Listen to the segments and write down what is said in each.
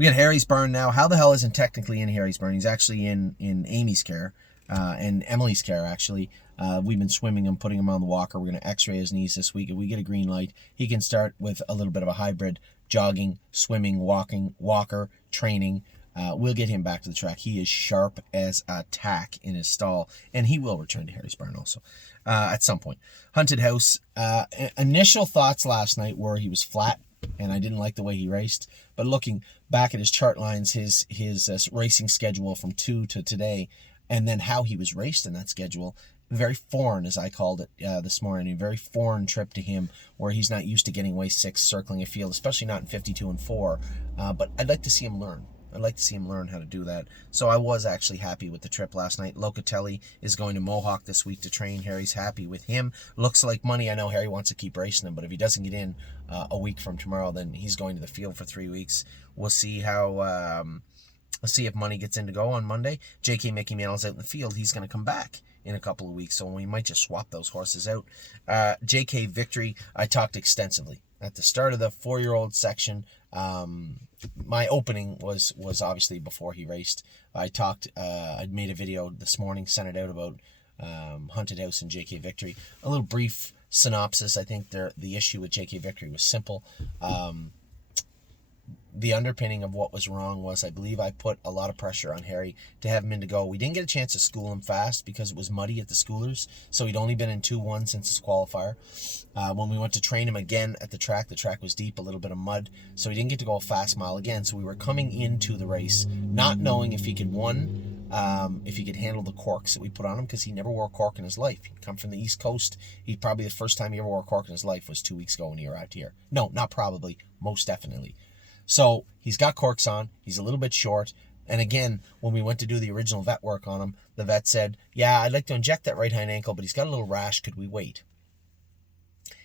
We got Harry's Barn now. How the hell isn't technically in Harry's Barn? He's actually in Amy's care and Emily's care, actually. We've been swimming him, putting him on the walker. We're going to x-ray his knees this week. If we get a green light, he can start with a little bit of a hybrid: jogging, swimming, walking, walker, training. We'll get him back to the track. He is sharp as a tack in his stall, and he will return to Harry's Barn also at some point. Hunted House. Initial thoughts last night were he was flat, and I didn't like the way he raced. But looking back at his chart lines, his racing schedule from 2 to today, and then how he was raced in that schedule, very foreign, as I called it this morning, a very foreign trip to him, where he's not used to getting away 6 circling a field, especially not in 52 and 4. But I'd like to see him learn. I'd like to see him learn how to do that. So I was actually happy with the trip last night. Locatelli is going to Mohawk this week to train. Harry's happy with him. Looks like money. I know Harry wants to keep racing him, but if he doesn't get in a week from tomorrow, then he's going to the field for 3 weeks. We'll see how... Let's see if money gets in to go on Monday. J.K. Mickey Mantle's out in the field. He's going to come back in a couple of weeks, so we might just swap those horses out. J.K. Victory, I talked extensively at the start of the 4-year-old section. My opening was obviously before he raced. I made a video this morning, sent it out about Hunted House and J.K. Victory. A little brief synopsis. I think the issue with J.K. Victory was simple. The underpinning of what was wrong was, I believe I put a lot of pressure on Harry to have him in to go. We didn't get a chance to school him fast because it was muddy at the schoolers, so he'd only been in 2-1 since his qualifier. When we went to train him again at the track was deep, a little bit of mud, so he didn't get to go a fast mile again. So we were coming into the race not knowing if he could if he could handle the corks that we put on him, because he never wore a cork in his life. He'd come from the East Coast. Probably the first time he ever wore a cork in his life was 2 weeks ago when he arrived here. No, not probably, most definitely. So he's got corks on. He's a little bit short. And again, when we went to do the original vet work on him, the vet said, yeah, I'd like to inject that right hind ankle, but he's got a little rash. Could we wait?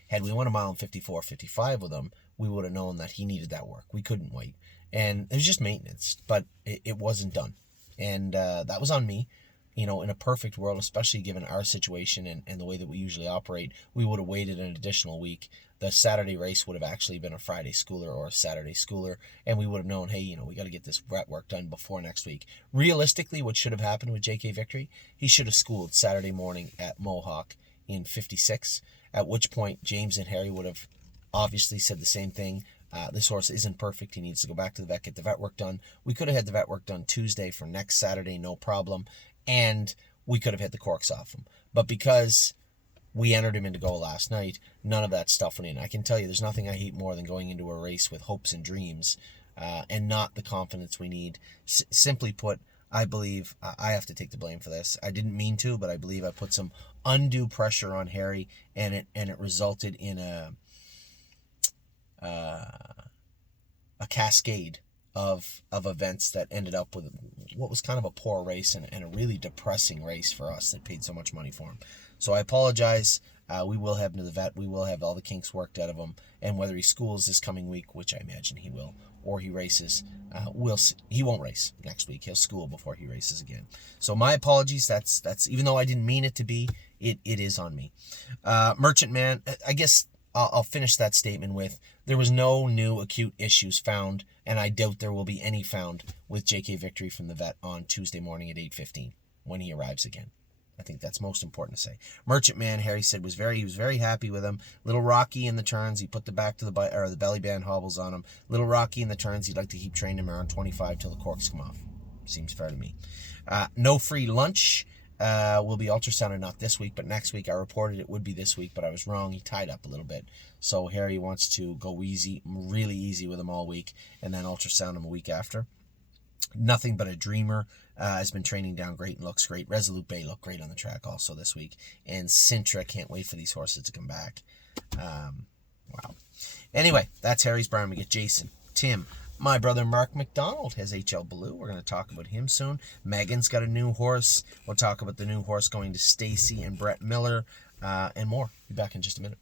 Had we won a mile in 54, 55 with him, we would have known that he needed that work. We couldn't wait. And it was just maintenance, but it wasn't done. And that was on me. You know, in a perfect world, especially given our situation and the way that we usually operate, we would have waited an additional week. The Saturday race would have actually been a Friday schooler or a Saturday schooler, and we would have known, hey, you know, we got to get this vet work done before next week. Realistically, what should have happened with J.K. Victory, he should have schooled Saturday morning at Mohawk in 56, at which point James and Harry would have obviously said the same thing. This horse isn't perfect. He needs to go back to the vet, get the vet work done. We could have had the vet work done Tuesday for next Saturday, no problem. And we could have hit the corks off him. But because we entered him into go last night, none of that stuff went in. I can tell you there's nothing I hate more than going into a race with hopes and dreams and not the confidence we need. Simply put, I believe I have to take the blame for this. I didn't mean to, but I believe I put some undue pressure on Harry, and it resulted in a cascade of events that ended up with what was kind of a poor race and a really depressing race for us that paid so much money for him. So I apologize. We will have him to the vet. We will have all the kinks worked out of him. And whether he schools this coming week, which I imagine he will, or he races, we'll see. He won't race next week. He'll school before he races again. So my apologies. That's even though I didn't mean it to be, it is on me. Merchant Man, I guess I'll finish that statement with, there was no new acute issues found, and I doubt there will be any found with J.K. Victory from the vet on Tuesday morning at 8:15 when he arrives again. I think that's most important to say. Merchant Man, Harry said, he was very happy with him. Little rocky in the turns. He put the belly band hobbles on him. Little rocky in the turns. He'd like to keep training him around 25 till the corks come off. Seems fair to me. No free lunch. Will be ultrasounded not this week, but next week. I reported it would be this week, but I was wrong. He tied up a little bit. So Harry wants to go easy, really easy with him all week, and then ultrasound him a week after. Nothing But a Dreamer has been training down great and looks great. Resolute Bay looked great on the track also this week. And Sintra, can't wait for these horses to come back. Wow. Anyway, that's Harry's Barn. We get Jason, Tim. My brother Mark McDonald has HL Blue. We're going to talk about him soon. Megan's got a new horse. We'll talk about the new horse going to Stacy and Brett Miller and more. Be back in just a minute.